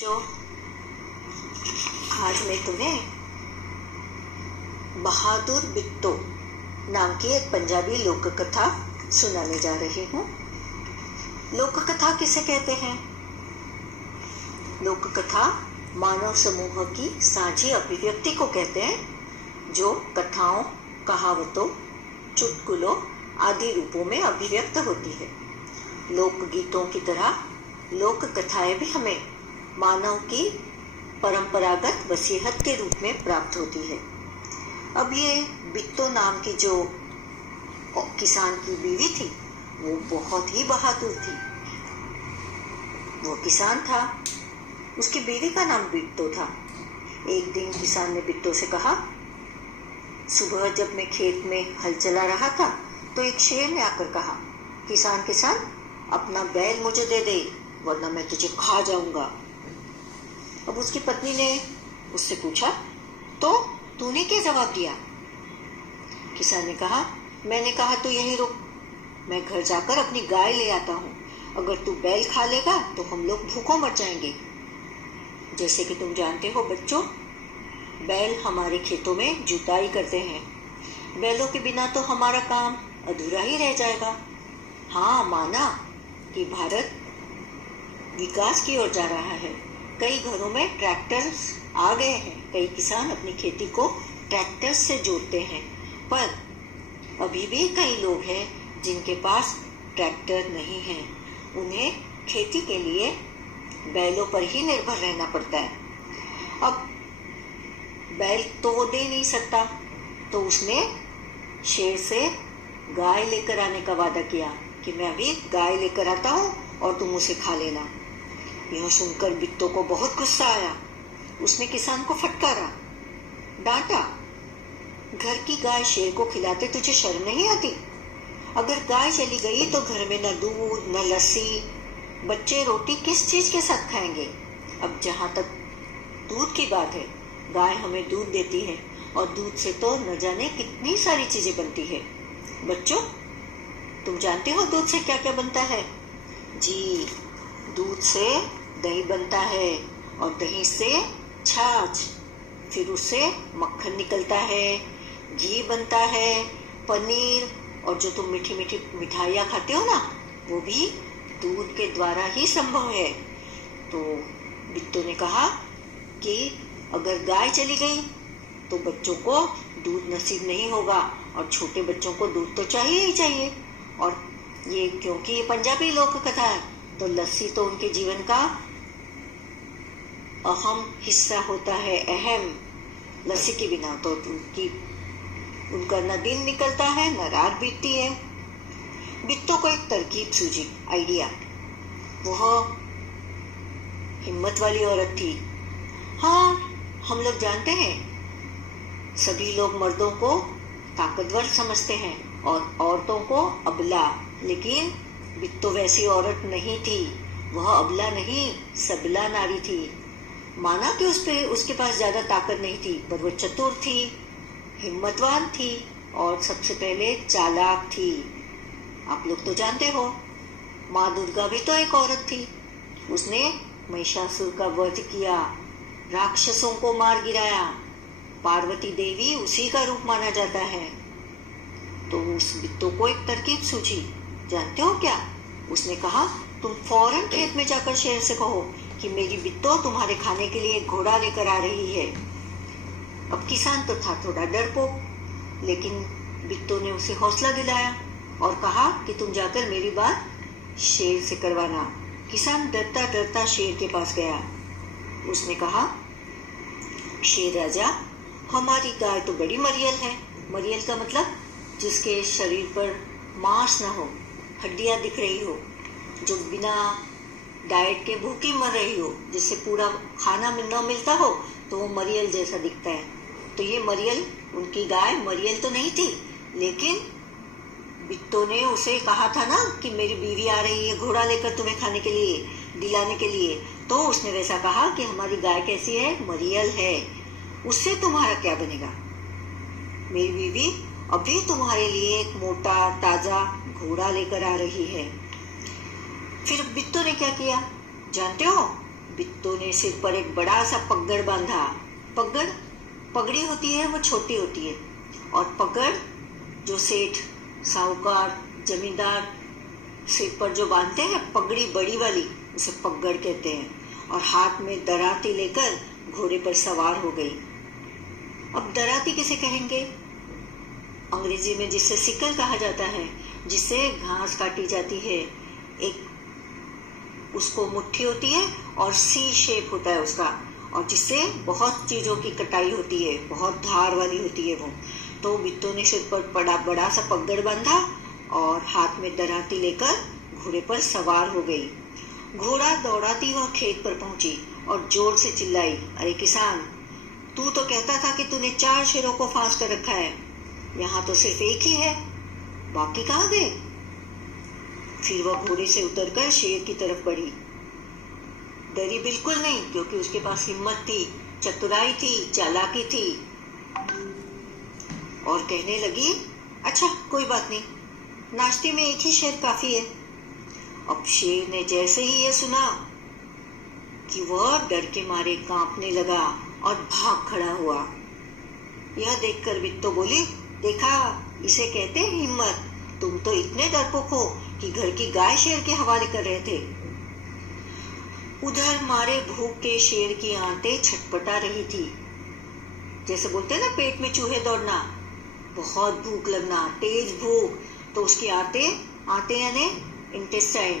जो आज मैं तुम्हें बहादुर बिट्टो नाम की एक पंजाबी लोक कथा सुनाने जा रही हूँ। लोक कथा किसे कहते हैं? लोक कथा मानव समूह की साझी अभिव्यक्ति को कहते हैं, जो कथाओं, कहावतों, चुटकुलों आदि रूपों में अभिव्यक्त होती है। लोकगीतों की तरह लोक कथाएं भी हमें मानव की परंपरागत वसीयत के रूप में प्राप्त होती है। अब ये बिट्टो नाम की जो किसान की बीवी थी, वो बहुत ही बहादुर थी। वो किसान था, उसकी बीवी का नाम बिट्टो था। एक दिन किसान ने बिट्टो से कहा, सुबह जब मैं खेत में हल चला रहा था तो एक शेर ने आकर कहा, किसान किसान, अपना बैल मुझे दे दे वरना मैं तुझे खा जाऊंगा। अब उसकी पत्नी ने उससे पूछा, तो तूने क्या जवाब दिया? किसान ने कहा, मैंने कहा तो यहीं रुक, मैं घर जाकर अपनी गाय ले आता हूँ। अगर तू बैल खा लेगा तो हम लोग भूखों मर जाएंगे। जैसे कि तुम जानते हो बच्चों, बैल हमारे खेतों में जुताई करते हैं। बैलों के बिना तो हमारा काम अधूरा ही रह जाएगा। हाँ, माना कि भारत विकास की ओर जा रहा है। कई घरों में ट्रैक्टर आ गए हैं। कई किसान अपनी खेती को ट्रैक्टर से जोतते हैं, पर अभी भी कई लोग हैं जिनके पास ट्रैक्टर नहीं है। उन्हें खेती के लिए बैलों पर ही निर्भर रहना पड़ता है। अब बैल तो वो दे नहीं सकता, तो उसने शेर से गाय लेकर आने का वादा किया कि मैं अभी गाय लेकर आता हूँ और तुम उसे खा लेना। यह सुनकर बिट्टो को बहुत गुस्सा आया। उसने किसान को फटकारा, डांटा, घर की गाय शेर को खिलाते तुझे शर्म नहीं आती? अगर गाय चली गई तो घर में न दूध न लस्सी, बच्चे रोटी किस चीज के साथ खाएंगे? अब जहाँ तक दूध की बात है, गाय हमें दूध देती है और दूध से तो न जाने कितनी सारी चीजें बनती है। बच्चों, तुम जानते हो दूध से क्या क्या बनता है? जी, दूध से दही बनता है और दही से छाछ, फिर उससे मक्खन निकलता है, घी बनता है, पनीर, और जो तुम मीठी मीठी मिठाइयाँ खाते हो ना, वो भी दूध के द्वारा ही संभव है। तो बिट्टो ने कहा कि अगर गाय चली गई तो बच्चों को दूध नसीब नहीं होगा, और छोटे बच्चों को दूध तो चाहिए ही चाहिए। और ये क्योंकि ये पंजाबी लोक कथा है, तो लस्सी तो उनके जीवन का अहम हिस्सा होता है। अहम लस्सी के बिना तो उनका न दिन निकलता है न रात बीतती है। बिट्टो को एक तरकीब सूझी, आइडिया। वह हिम्मत वाली औरत थी। हाँ, हम लोग जानते हैं, सभी लोग मर्दों को ताकतवर समझते हैं और औरतों को अबला, लेकिन बिट्टो वैसी औरत नहीं थी। वह अबला नहीं, सबला नारी थी। माना कि उसके पास ज्यादा ताकत नहीं थी, पर वह चतुर थी, हिम्मतवान थी और सबसे पहले चालाक थी। आप लोग तो जानते हो, माँ दुर्गा भी तो एक औरत थी। उसने महिषासुर का वध किया, राक्षसों को मार गिराया। पार्वती देवी उसी का रूप माना जाता है। तो उस बिट्टो को एक तरकीब सूझी। जानते हो क्या? उसने कहा, तुम फौरन खेत में जाकर शेर से कहो कि मेरी बिट्टो तुम्हारे खाने के लिए एक घोड़ा लेकर आ रही है। अब किसान तो था थोड़ा डरपोक, लेकिन बिट्टो ने उसे हौसला दिलाया और कहा कि तुम जाकर मेरी बात शेर से करवाना। किसान डरता डरता शेर के पास गया। उसने कहा, शेर राजा, हमारी गाय तो बड़ी मरियल है। मरियल का मतलब जिसके शरीर पर मांस न हो, हड्डियां दिख रही हो, जो बिना डाइट के भूखी मर रही हो, जिससे पूरा खाना न मिलता हो, तो वो मरियल जैसा दिखता है। तो ये मरियल, उनकी गाय मरियल तो नहीं थी, लेकिन बिट्टो ने उसे कहा था ना कि मेरी बीवी आ रही है घोड़ा लेकर तुम्हें खाने के लिए, दिलाने के लिए। तो उसने वैसा कहा कि हमारी गाय कैसी है? मरियल है। उससे तुम्हारा क्या बनेगा? मेरी बीवी अभी तुम्हारे लिए एक मोटा ताजा घोड़ा लेकर आ रही है। फिर बिट्टो ने क्या किया जानते हो? बिट्टो ने सिर पर एक बड़ा सा पगड़ बांधा। पगड़ी होती है वो छोटी होती है, और पगड़ जो सेठ, साहूकार, जमींदार सिर पर जो बांधते हैं पगड़ी बड़ी वाली, उसे पगड़ कहते हैं। और हाथ में दराती लेकर घोड़े पर सवार हो गई। अब दराती किसे कहेंगे? अंग्रेजी में जिससे सिकल कहा जाता है, जिससे घास काटी जाती है, एक उसको मुट्ठी होती है और सी शेप होता है उसका, और जिससे बहुत चीजों की कटाई होती है, बहुत धार वाली होती है वो। तो बिट्टो ने सिर पर बड़ा सा पगड़ बांधा और हाथ में दराती लेकर घोड़े पर सवार हो गई। घोड़ा दौड़ाती वह खेत पर पहुंची और जोर से चिल्लाई, अरे किसान, तू तो कहता था कि तूने 4 शेरों को फांस कर रखा है, यहाँ तो सिर्फ एक ही है, बाकी कहाँ गए? फिर वह घोड़े से उतरकर शेर की तरफ बढ़ी। डरी बिल्कुल नहीं, क्योंकि उसके पास हिम्मत थी, चतुराई थी, चालाकी थी, और कहने लगी, अच्छा कोई बात नहीं, नाश्ते में एक ही शेर काफी है। अब शेर ने जैसे ही यह सुना कि वह डर के मारे कांपने लगा और भाग खड़ा हुआ। यह देखकर बिट्टो बोली, देखा, इसे कहते हैं हिम्मत, तुम तो इतने डरपोक हो कि घर की गाय शेर के हवाले कर रहे थे। उधर मारे भूख के शेर की आंतें छटपटा रही थी। जैसे बोलते हैं ना, पेट में चूहे दौड़ना, बहुत भूख लगना, तेज भूख, तो उसकी आंतें यानी इंटेस्टाइन,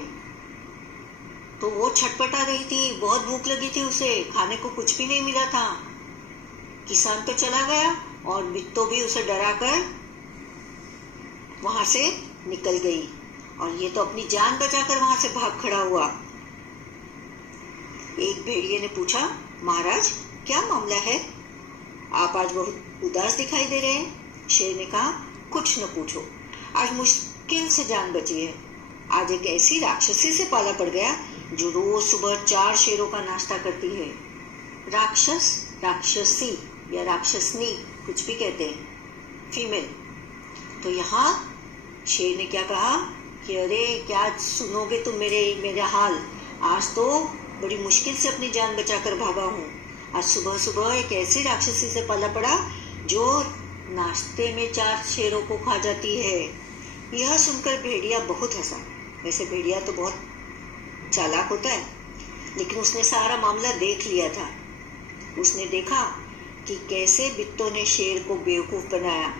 तो वो छटपटा रही थी, बहुत भूख लगी थी उसे, खाने को कुछ भी नहीं मिला था। किसान तो चला गया और बिट्टो भी उसे डराकर वहां से निकल गई, और ये तो अपनी जान बचाकर वहां से भाग खड़ा हुआ। एक भेड़िए ने पूछा, महाराज क्या मामला है, आप आज बहुत उदास दिखाई दे रहे हैं। शेर ने कहा, कुछ न पूछो, आज मुश्किल से जान बची है। आज एक ऐसी राक्षसी से पाला पड़ गया जो रोज सुबह 4 शेरों का नाश्ता करती है। राक्षस, राक्षसी या राक्षसनी कुछ भी कहते हैं, फीमेल। तो यहाँ शेर ने क्या कहा कि अरे क्या सुनोगे तुम मेरा हाल, आज तो बड़ी मुश्किल से अपनी जान बचाकर भागा हूँ। आज सुबह सुबह एक ऐसी राक्षसी से पाला पड़ा जो नाश्ते में 4 शेरों को खा जाती है। यह सुनकर भेड़िया बहुत हंसा। वैसे भेड़िया तो बहुत चालाक होता है, लेकिन उसने सारा मामला देख लिया था। उसने देखा कि कैसे बिट्टो ने शेर को बेवकूफ बनाया।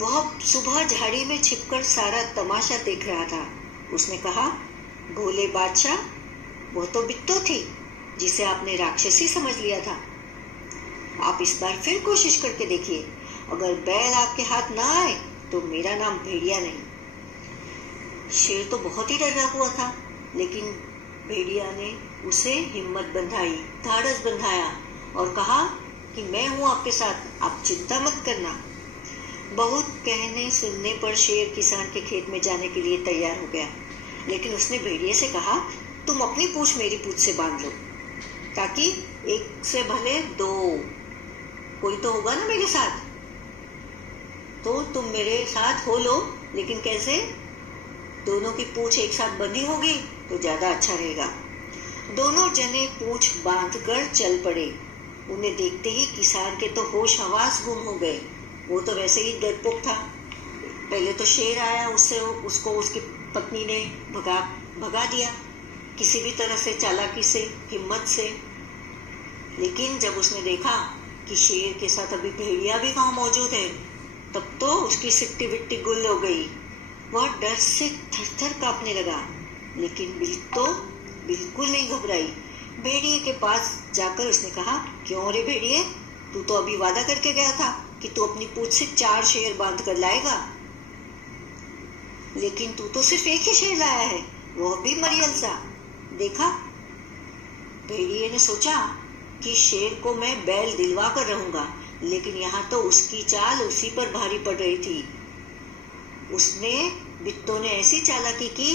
वह सुबह झाड़ी में छिपकर सारा तमाशा देख रहा था। उसने कहा, भोले बादशाह, वो तो बिट्टो थी जिसे आपने राक्षसी समझ लिया था। आप इस बार फिर कोशिश करके देखिए, अगर बैल आपके हाथ ना आए तो मेरा नाम भेड़िया नहीं। शेर तो बहुत ही डरा हुआ था, लेकिन भेड़िया ने उसे हिम्मत बंधाई, ढाढ़स बंधाया और कहा कि मैं हूं आपके साथ, आप चिंता मत करना। बहुत कहने सुनने पर शेर किसान के खेत में जाने के लिए तैयार हो गया, लेकिन उसने भेड़िए से कहा, तुम अपनी पूंछ मेरी पूंछ से बांध लो, ताकि एक से भले 2, कोई तो होगा ना मेरे साथ, तो तुम मेरे साथ हो लो, लेकिन कैसे? दोनों की पूंछ एक साथ बंधी होगी तो ज्यादा अच्छा रहेगा। दोनों जने पूंछ बांधकर चल पड़े। उन्हें देखते ही किसान के तो होश हवास गुम हो गए। वो तो वैसे ही डरपोक था। पहले तो शेर आया, उसको उसकी पत्नी ने भगा दिया किसी भी तरह से, चालाकी से, हिम्मत से। लेकिन जब उसने देखा कि शेर के साथ अभी भेड़िया भी वहां मौजूद है, तब तो उसकी सिट्टी बिट्टी गुल हो गई। वह डर से थर-थर कांपने लगा, लेकिन बिट्टो बिल्कुल नहीं घबराई। भेड़िए के पास जाकर उसने कहा, क्यों रे भेड़िए, तू तो अभी वादा करके गया था कि तू अपनी पूंछ से 4 शेर बांध कर लाएगा, लेकिन तू तो सिर्फ एक ही शेर लाया है, वह भी मरियल सा। देखा, भेड़िए ने सोचा कि शेर को मैं बैल दिलवा कर रहूंगा, लेकिन यहाँ तो उसकी चाल उसी पर भारी पड़ रही थी। बिट्टो ने ऐसी चालाकी की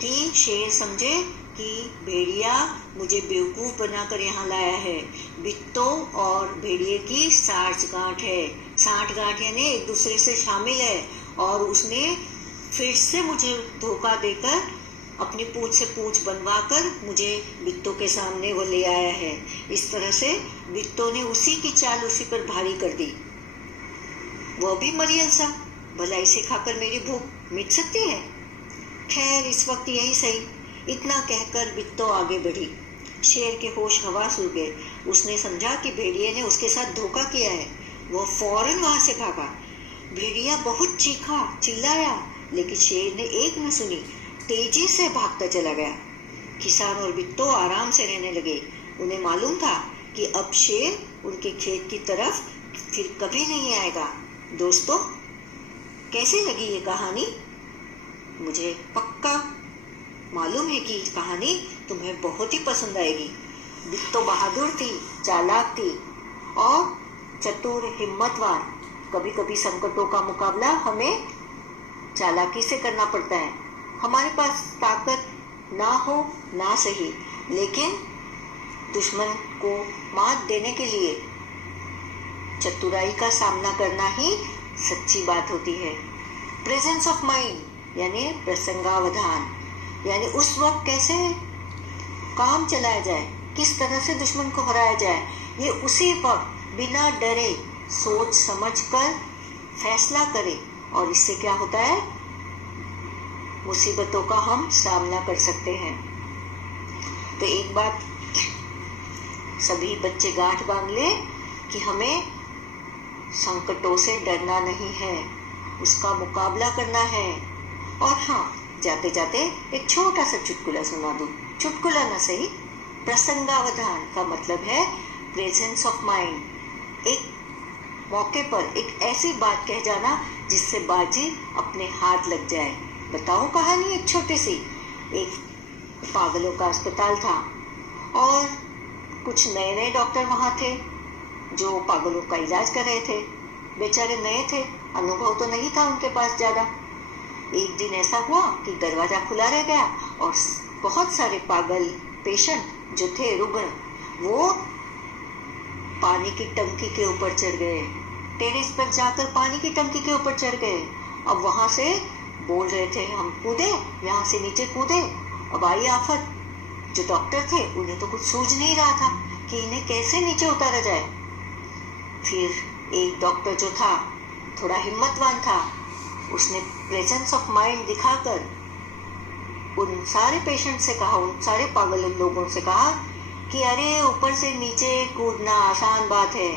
कि शेर समझे कि भेड़िया मुझे बेवकूफ बनाकर यहाँ लाया है। बिट्टो और भेड़िए की साठगांठ है। साठगांठ यानी एक दूसरे से शामिल है, और उसने फिर से मुझे धोखा देकर अपनी पूंछ से पूंछ बनवाकर मुझे बिट्टो के सामने वो ले आया है। इस तरह से बिट्टो ने उसी की चाल उसी पर भारी कर दी। वो भी मरियल सा, भला इसे खाकर मेरी भूख मिट सकती है? खैर इस वक्त यही सही। इतना कहकर बिट्टो आगे बढ़ी। शेर के होश हवास उड़ गए। उसने समझा कि भेड़िए ने उसके साथ धोखा किया है। वो फौरन वहां से भागा। भेड़िया बहुत चीखा, चिल्लाया, लेकिन शेर ने एक न सुनी, तेजी से भागता चला गया। किसान और बिट्टो आराम से रहने लगे। उन्हें मालूम था कि अब शेर उनके खेत की तरफ फिर कभी नहीं आएगा। दोस्तों, कैसी लगी ये कहानी? मुझे पक्का मालूम है कि कहानी तुम्हें बहुत ही पसंद आएगी। बिट्टो बहादुर थी, चालाक थी और चतुर, हिम्मतवान। कभी कभी संकटों का मुकाबला हमें चालाकी से करना पड़ता है। हमारे पास ताकत ना हो ना सही, लेकिन दुश्मन को मात देने के लिए चतुराई का सामना करना ही सच्ची बात होती है। प्रेजेंस ऑफ माइंड यानी प्रसंगावधान, यानी उस वक्त कैसे काम चलाया जाए, किस तरह से दुश्मन को हराया जाए, ये उसी वक्त बिना डरे सोच समझ कर फैसला करें। और इससे क्या होता है, मुसीबतों का हम सामना कर सकते हैं। तो एक बात सभी बच्चे गांठ बांध ले कि हमें संकटों से डरना नहीं है, उसका मुकाबला करना है। और हाँ, जाते जाते एक छोटा सा चुटकुला सुना दूं। चुटकुला ना सही, प्रसंगावधान का मतलब है प्रेजेंस ऑफ माइंड। एक मौके पर एक ऐसी बात कह जाना जिससे बाजी अपने हाथ लग जाए। बताऊं कहानी एक छोटी सी। एक पागलों का अस्पताल था और कुछ नए नए डॉक्टर वहां थे जो पागलों का इलाज कर रहे थे। बेचारे नए थे, अनुभव तो नहीं था उनके पास ज्यादा। एक दिन ऐसा हुआ कि दरवाजा खुला रह गया और बहुत सारे पागल पेशेंट जो थे, रुग्ण, वो पानी की टंकी के ऊपर चढ़ गए। टेरेस पर जाकर पानी की टंकी के ऊपर चढ़ गए। अब वहां से बोल रहे थे, हम कूदे, यहाँ से नीचे कूदे। अब आई आफत। जो डॉक्टर थे उन्हें तो कुछ सूझ नहीं रहा था कि इन्हें कैसे नीचे उतारा जाए। फिर एक डॉक्टर जो था, थोड़ा हिम्मतवान था, उसने प्रेजेंस ऑफ माइंड दिखाकर उन सारे पेशेंट से कहा, उन सारे पागल लोगों से कहा कि अरे ऊपर से नीचे कूदना आसान बात है,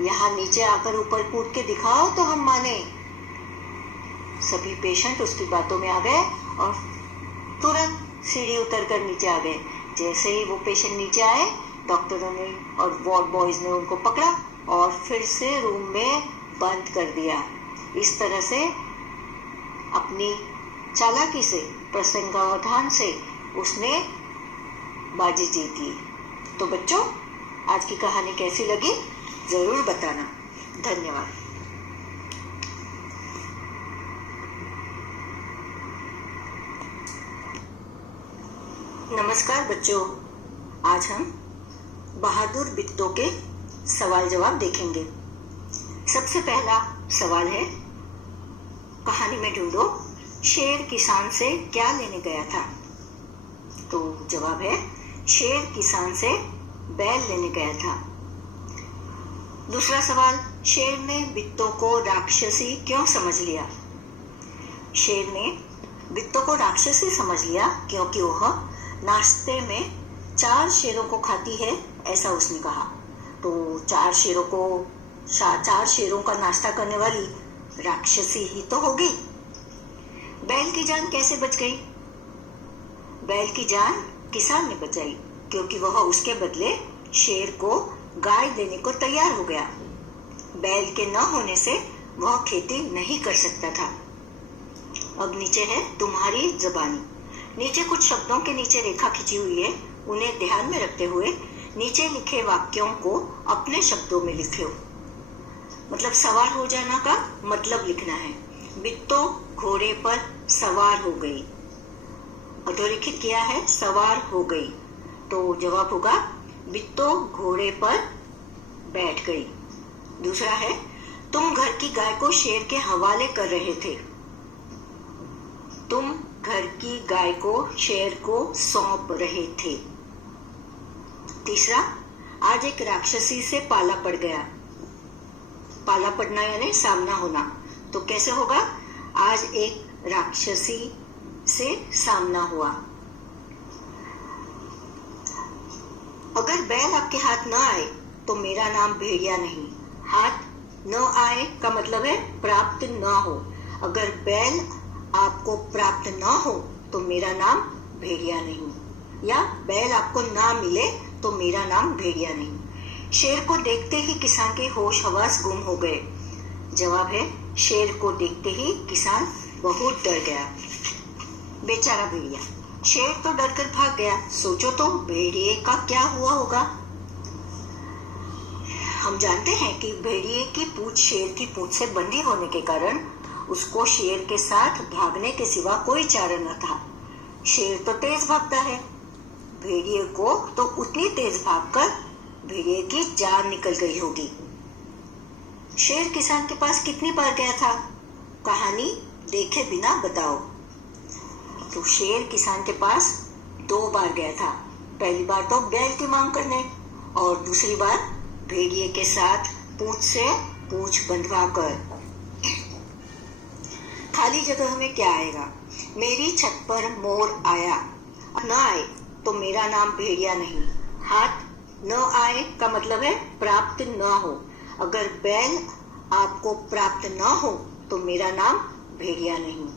यहाँ नीचे आकर ऊपर कूद के दिखाओ तो हम माने। सभी पेशेंट उसकी बातों में आ गए और तुरंत सीढ़ी उतरकर नीचे आ गए। जैसे ही वो पेशेंट नीचे आए, डॉक्टरों ने और वार्ड बॉयज ने उनको पकड़ा और फिर से रूम में बंद कर दिया। इस तरह से अपनी चालाकी से, प्रसंगावधान से उसने बाजी जीत ली। तो बच्चों, आज की कहानी कैसी लगी जरूर बताना। धन्यवाद। नमस्कार बच्चों, आज हम बहादुर बिट्टो के सवाल जवाब देखेंगे। सबसे पहला सवाल है, कहानी में ढूंढो शेर किसान से क्या लेने गया था। तो जवाब है, शेर किसान से बैल लेने गया था। दूसरा सवाल, शेर ने बिट्टो को राक्षसी क्यों समझ लिया। शेर ने बिट्टो को राक्षसी समझ लिया क्योंकि वह नाश्ते में 4 शेरों को खाती है, ऐसा उसने कहा। तो 4 शेरों का नाश्ता करने वाली राक्षसी ही तो होगी। बैल की जान कैसे बच गई। बैल की जान किसान ने बचाई क्योंकि वह उसके बदले शेर को गाय देने को तैयार हो गया। बैल के न होने से वह खेती नहीं कर सकता था। अब नीचे है तुम्हारी ज़बानी। नीचे कुछ शब्दों के नीचे रेखा खींची हुई है, उन्हें ध्यान में रखते हुए नीचे लिखे वाक्यों को अपने शब्दों में लिखो। मतलब सवार हो जाना का मतलब लिखना है। बिट्टो घोड़े पर सवार हो गई। अधोरेखित किया है सवार हो गई, तो जवाब होगा बिट्टो घोड़े पर बैठ गई। दूसरा है, तुम घर की गाय को शेर के हवाले कर रहे थे। तुम घर की गाय को शेर को सौंप रहे थे। तीसरा, आज एक राक्षसी से पाला पड़ गया। पाला पड़ना यानी सामना होना। तो कैसे होगा? आज एक राक्षसी से सामना हुआ। अगर बैल आपके हाथ न आए तो मेरा नाम भेड़िया नहीं। हाथ न आए का मतलब है प्राप्त न हो। अगर बैल आपको प्राप्त न हो तो मेरा नाम भेड़िया नहीं। या बैल आपको ना मिले तो मेरा नाम भेड़िया नहीं। शेर को देखते ही किसान के होश हवास गुम हो गए। जवाब है, शेर को देखते ही किसान बहुत डर गया। बेचारा भेड़िया। शेर तो डरकर भाग गया। सोचो तो भेड़िए का क्या हुआ होगा। हम जानते हैं कि भेड़िए की पूंछ शेर की पूंछ से बंधी होने के कारण उसको शेर के साथ भागने के सिवा कोई चारा न था। शेर तो तेज भागता है। भेड़िए को तो उतनी तेज भागकर भेड़िए की जान निकल गई होगी। शेर किसान के पास कितनी बार गया था? कहानी देखे बिना बताओ। तो शेर किसान के पास 2 बार गया था। पहली बार तो बैल की मांग करने और दूसरी बार भेड़िए के साथ पूंछ से पूंछ बंधवा कर। खाली जगह में क्या आएगा? मेरी छत पर मोर आया। न आए तो मेरा नाम भेड़िया नहीं। हाथ न आए का मतलब है प्राप्त न हो। अगर बैल आपको प्राप्त न हो तो मेरा नाम भेड़िया नहीं।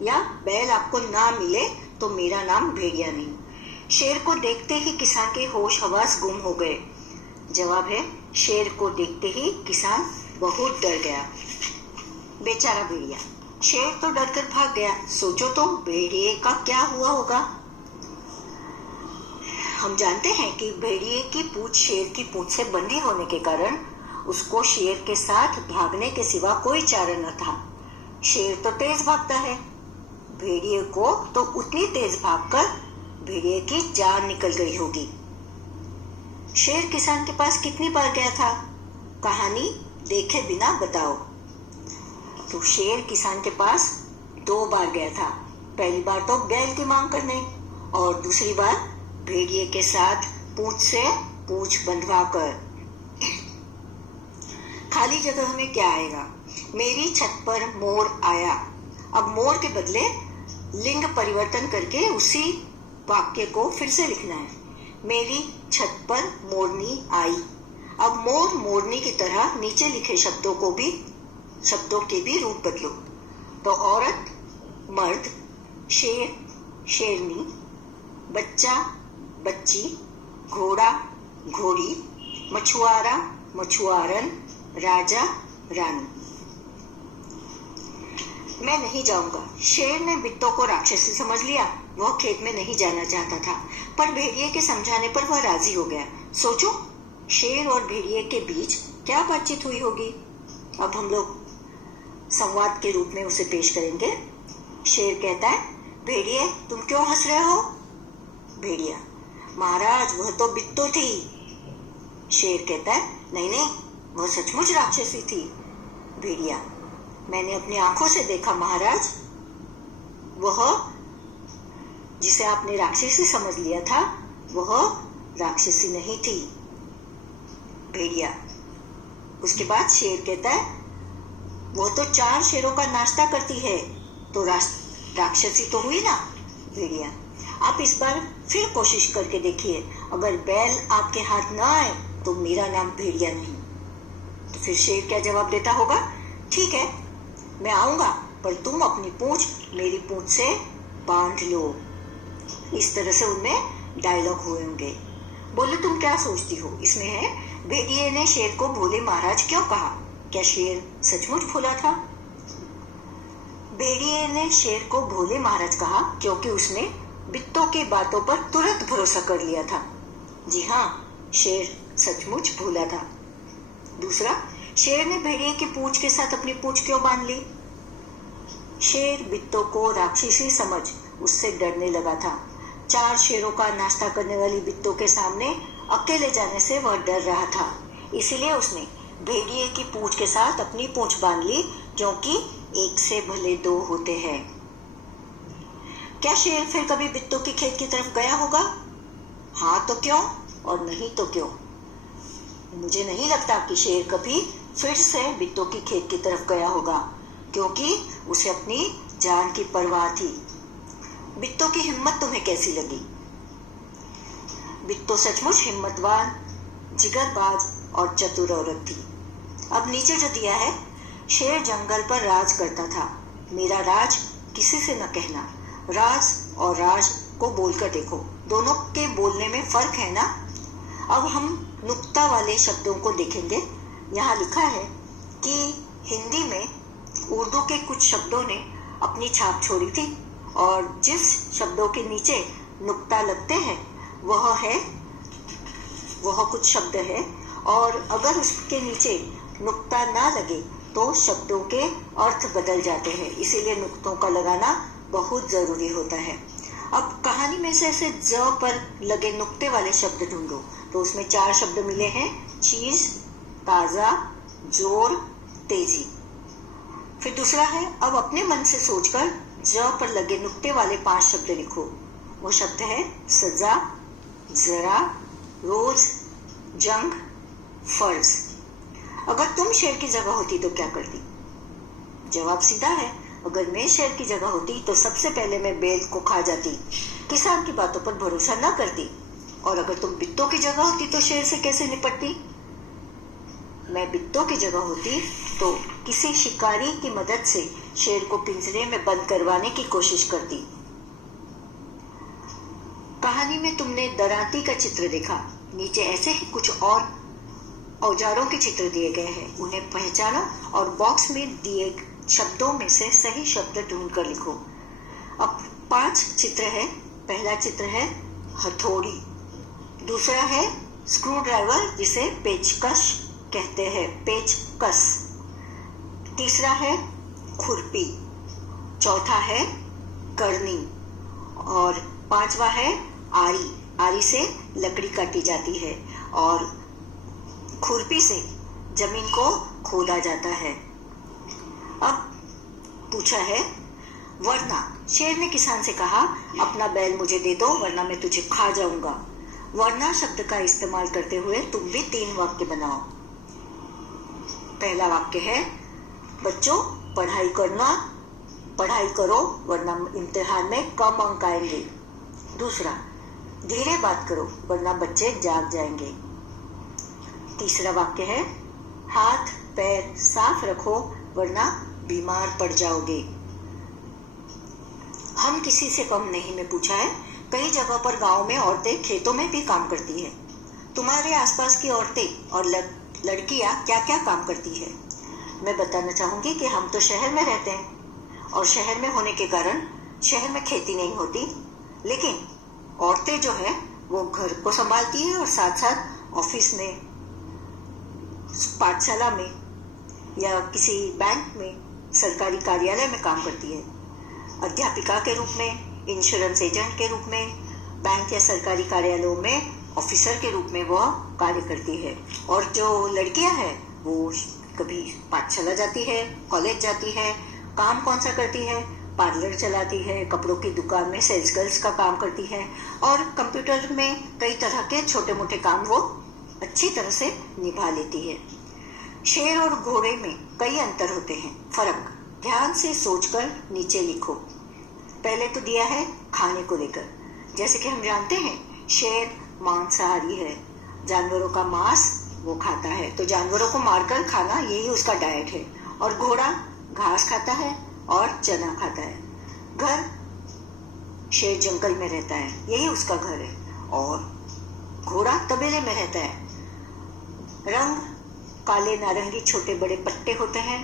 या बैल आपको ना मिले तो मेरा नाम भेड़िया नहीं। शेर को देखते ही किसान के होश हवास गुम हो गए। जवाब है, शेर को देखते ही किसान बहुत डर गया। बेचारा भेड़िया। शेर तो डरकर भाग गया। सोचो तो भेड़िए का क्या हुआ होगा। हम जानते हैं कि भेड़िए की पूंछ शेर की पूंछ से बंधी होने के कारण उसको शेर के साथ भागने के सिवा कोई चारा न था। शेर तो तेज भागता है। भेड़िए को तो उतनी तेज भागकर भेड़िए की जान निकल गई होगी। शेर किसान के पास कितनी बार गया था? कहानी देखे बिना बताओ। तो शेर किसान के पास 2 बार गया था। पहली बार तो बैल की मांग करने और दूसरी बार भेड़िए के साथ पूंछ से पूंछ बंधवा कर। खाली जगह में क्या आएगा? मेरी छत पर मोर आया। अब मोर के बदले लिंग परिवर्तन करके उसी वाक्य को फिर से लिखना है। मेरी छत पर मोरनी आई। अब मोर मोरनी की तरह नीचे लिखे शब्दों के भी रूप बदलो। तो औरत, मर्द, शेर, शेरनी, बच्चा, बच्ची, घोड़ा, घोड़ी, मछुआरा, मछुआरन, राजा, रानी। मैं नहीं जाऊंगा। शेर ने बिट्टो को राक्षसी समझ लिया। वह खेत में नहीं जाना चाहता था, पर भेड़िए के समझाने पर वह राजी हो गया। सोचो, शेर और भेड़िए के बीच क्या बातचीत हुई होगी। अब हम लोग संवाद के रूप में उसे पेश करेंगे। शेर कहता है, भेड़िए तुम क्यों हंस रहे हो? भेड़िया, महाराज वह तो बिट्टो थी। शेर कहता है, नहीं नहीं, वह सचमुच राक्षसी थी। भेड़िया, मैंने अपनी आंखों से देखा महाराज। वह जिसे आपने राक्षसी समझ लिया था वह राक्षसी नहीं थी। भेड़िया। उसके बाद शेर कहता है, वह तो 4 शेरों का नाश्ता करती है, तो राक्षसी तो हुई ना। भेड़िया, आप इस बार फिर कोशिश करके देखिए। अगर बैल आपके हाथ न आए तो मेरा नाम भेड़िया नहीं। तो फिर शेर क्या जवाब देता होगा? ठीक है, मैं आऊंगा, पर तुम अपनी पूंछ मेरी पूंछ से बांध लो। इस तरह से उनमें डायलॉग हुए होंगे। बोलो, तुम क्या सोचती हो? इसमें है, भेड़िए ने शेर को भोले महाराज क्यों कहा? क्या शेर सचमुच भोला था? भेड़िए ने शेर को भोले महाराज कहा क्योंकि उसने बिट्टो की बातों पर तुरंत भरोसा कर लिया था। जी हाँ, शेर सचमुच भोला था। दूसरा, शेर ने भेड़िए की पूंछ के साथ अपनी पूंछ क्यों बांध ली? शेर बिट्टो को राक्षसी समझ उससे डरने लगा था। 4 शेरों का नाश्ता करने वाली बिट्टो के सामने अकेले जाने से वह डर रहा था। इसीलिए उसने भेड़िए की पूंछ के साथ अपनी पूंछ बांध ली, क्योंकि 1 से भले 2 होते हैं। क्या शेर फिर कभी बिट्टू के खेत की तरफ गया होगा? हाँ तो क्यों, और नहीं तो क्यों? मुझे नहीं लगता कि शेर कभी फिर से बिट्टू की खेत की तरफ गया होगा, क्योंकि उसे अपनी जान की परवाह थी। बिट्टू की हिम्मत तुम्हें कैसी लगी? बिट्टू सचमुच हिम्मतवान, जिगरबाज और चतुर औरत थी। अब नीचे जो दिया है, शेर जंगल पर राज करता था। मेरा राज किसी से न कहना। राज और राज को बोलकर देखो, दोनों के बोलने में फर्क है ना। अब हम नुक्ता वाले शब्दों को देखेंगे। यहाँ लिखा है कि हिंदी में उर्दू के कुछ शब्दों ने अपनी छाप छोड़ी थी, और जिस शब्दों के नीचे नुक्ता लगते हैं वह कुछ शब्द है, और अगर उसके नीचे नुक्ता ना लगे तो शब्दों के अर्थ बदल जाते हैं। इसीलिए नुक्तों का लगाना बहुत जरूरी होता है। अब कहानी में से ऐसे ज पर लगे नुक्ते वाले शब्द ढूंढो, तो उसमें 4 शब्द मिले हैं, चीज, ताजा, जोर, तेजी। फिर दूसरा है, अब अपने मन से सोचकर ज पर लगे नुक्ते वाले 5 शब्द लिखो। वो शब्द है सजा, जरा, रोज, जंग, फर्ज। अगर तुम शेर की जगह होती तो क्या करती? जवाब सीधा है, अगर मैं शेर की जगह होती तो सबसे पहले मैं बैल को खा जाती, किसान की बातों पर भरोसा न करती। और अगर तुम बिट्टू की जगह होती तो शेर से कैसे निपटती? मैं बिट्टू की जगह होती तो किसी शिकारी की मदद से शेर को पिंजरे में बंद करवाने की कोशिश करती। कहानी में तुमने दराती का चित्र देखा, नीचे ऐसे ही कुछ और औजारों के चित्र दिए गए हैं। उन्हें पहचानो और बॉक्स में दिए शब्दों में से सही शब्द ढूंढ कर लिखो। अब 5 चित्र है। पहला चित्र है हथौड़ी, दूसरा है स्क्रू ड्राइवर जिसे पेचकश कहते हैं, पेचकस। तीसरा है खुरपी, चौथा है करनी, और 5वां है आरी। आरी से लकड़ी काटी जाती है और खुरपी से जमीन को खोदा जाता है। अब पूछा है वरना। शेर ने किसान से कहा, अपना बैल मुझे दे दो वरना मैं तुझे खा जाऊंगा। वरना शब्द का इस्तेमाल करते हुए तुम भी 3 वाक्य बनाओ। पहला वाक्य है, बच्चों पढ़ाई करो वरना इम्तिहान में कम अंक आएंगे। दूसरा, धीरे बात करो वरना बच्चे जाग जाएंगे। तीसरा वाक्य है, हाथ पैर साफ रखो वरना बीमार पड़ जाओगे। हम किसी से कम नहीं में पूछा है। कई जगह पर गांव में औरतें खेतों में भी काम करती हैं। तुम्हारे आसपास की औरतें और लड़कियां क्या क्या काम करती है? मैं बताना चाहूंगी कि हम तो शहर में रहते हैं, और शहर में होने के कारण शहर में खेती नहीं होती, लेकिन औरतें जो है वो घर को संभालती है और साथ साथ ऑफिस में, पाठशाला में या किसी बैंक में, सरकारी कार्यालय में काम करती है। अध्यापिका के रूप में, इंश्योरेंस एजेंट के रूप में, बैंक या सरकारी कार्यालयों में ऑफिसर के रूप में वह कार्य करती है। और जो लड़कियां हैं वो कभी पाठशाला जाती है, कॉलेज जाती है। काम कौन सा करती है? पार्लर चलाती है, कपड़ों की दुकान में सेल्स गर्ल्स का काम करती है, और कंप्यूटर में कई तरह के छोटे मोटे काम वो अच्छी तरह से निभा लेती है। शेर और घोड़े में कई अंतर होते हैं। फर्क ध्यान से सोचकर नीचे लिखो। पहले तो दिया है खाने को लेकर। जैसे कि हम जानते हैं शेर मांसाहारी है, जानवरों का मांस वो खाता है, तो जानवरों को मारकर खाना यही उसका डाइट है। और घोड़ा घास खाता है और चना खाता है। घर, शेर जंगल में रहता है, यही उसका घर है, और घोड़ा तबेले में रहता है। रंग काले नारंगी छोटे बड़े पट्टे होते हैं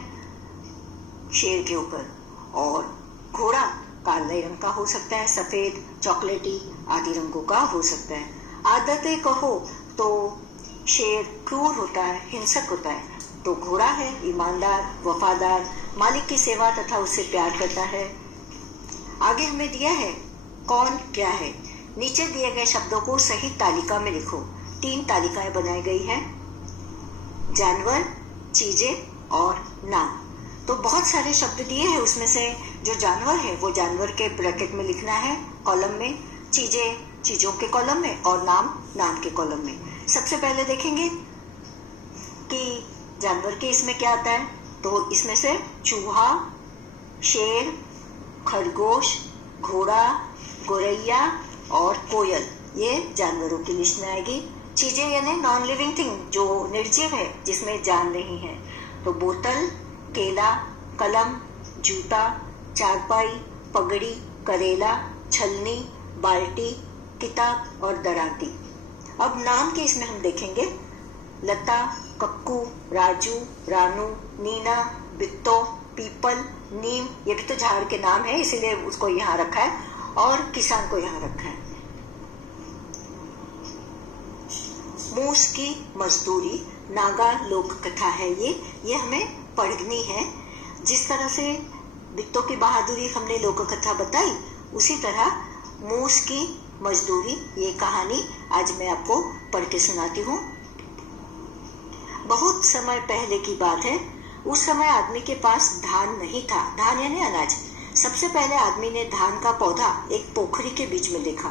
शेर के ऊपर, और घोड़ा काले रंग का हो सकता है, सफेद, चॉकलेटी आदि रंगों का हो सकता है। आदतें कहो तो शेर क्रूर होता है, हिंसक होता है, तो घोड़ा है ईमानदार, वफादार, मालिक की सेवा तथा उससे प्यार करता है। आगे हमें दिया है कौन क्या है। नीचे दिए गए शब्दों को सही तालिका में लिखो। 3 तालिकाएं बनाई गई हैं, जानवर, चीजें और नाम। तो बहुत सारे शब्द दिए हैं, उसमें से जो जानवर है वो जानवर के ब्रैकेट में लिखना है कॉलम में, चीजें चीजों के कॉलम में, और नाम नाम के कॉलम में। सबसे पहले देखेंगे कि जानवर के इसमें क्या आता है। तो इसमें से चूहा, शेर, खरगोश, घोड़ा, गोरैया और कोयल, ये जानवरों की लिस्ट में आएगी। चीजें यानी नॉन लिविंग थिंग, जो निर्जीव है, जिसमें जान नहीं है। तो बोतल, केला, कलम, जूता, चारपाई, पगड़ी, करेला, छलनी, बाल्टी, किताब और दराती। अब नाम के इसमें हम देखेंगे लता, कक्कू, राजू, रानू, नीना, बित्तो, पीपल, नीम, ये भी तो झाड़ के नाम है, इसीलिए उसको यहाँ रखा है, और किसान को यहाँ रखा है। मूस की मजदूरी नागा लोक कथा है ये हमें पढ़नी है। जिस तरह से बित्तों की बहादुरी हमने लोक कथा बताई, उसी तरह मूस की मजदूरी ये कहानी आज मैं आपको पढ़ के सुनाती हूँ। बहुत समय पहले की बात है। उस समय आदमी के पास धान नहीं था। धान यानी अनाज। सबसे पहले आदमी ने धान का पौधा एक पोखरी के बीच में देखा।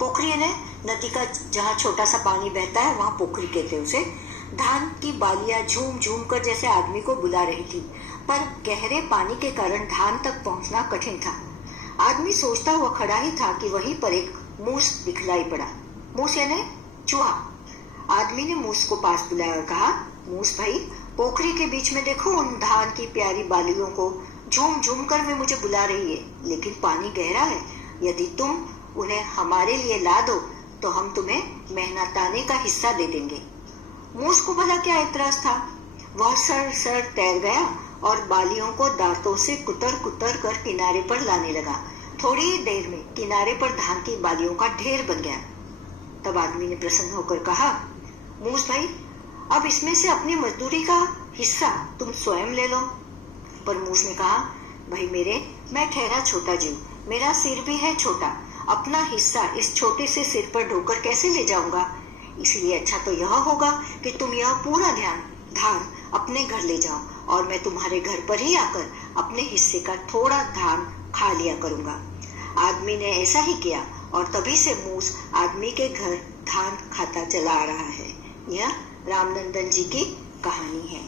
पोखरी यानी नदी का जहाँ छोटा सा पानी बहता है, वहाँ पोखरी कहते उसे। धान की बालियां झूम झूम कर जैसे आदमी को बुला रही थी, पर गहरे पानी के कारण धान तक पहुंचना कठिन था। आदमी सोचता हुआ खड़ा ही था कि वहीं पर एक मूस दिखलाई पड़ा। मूस यानी चूहा। आदमी ने मूस को पास बुलाया और कहा, मूस भाई, पोखरी के बीच में देखो उन धान की प्यारी बालियों को, झूम झूम कर वे मुझे बुला रही है, लेकिन पानी गहरा है। यदि तुम उन्हें हमारे लिए ला दो तो हम तुम्हें मेहनताने का हिस्सा दे देंगे। मूस को भला क्या एतराज था। वह सर सर तैर गया और बालियों को दांतों से कुतर कुतर कर किनारे पर लाने लगा। थोड़ी ही देर में किनारे पर धान की बालियों का ढेर बन गया। तब आदमी ने प्रसन्न होकर कहा, मूस भाई, अब इसमें से अपनी मजदूरी का हिस्सा तुम स्वयं ले लो। पर मूस ने कहा, भाई मेरे, मैं ठहरा छोटा जीव, मेरा सिर भी है छोटा, अपना हिस्सा इस छोटे से सिर पर ढोकर कैसे ले जाऊंगा। इसलिए अच्छा तो यह होगा कि तुम यह पूरा धान अपने घर ले जाओ, और मैं तुम्हारे घर पर ही आकर अपने हिस्से का थोड़ा धान खा लिया करूंगा। आदमी ने ऐसा ही किया, और तभी से मूस आदमी के घर धान खाता चला आ रहा है। यह रामनंदन जी की कहानी है।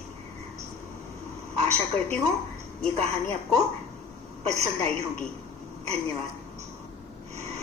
आशा करती हूँ ये कहानी आपको पसंद आई होगी। धन्यवाद।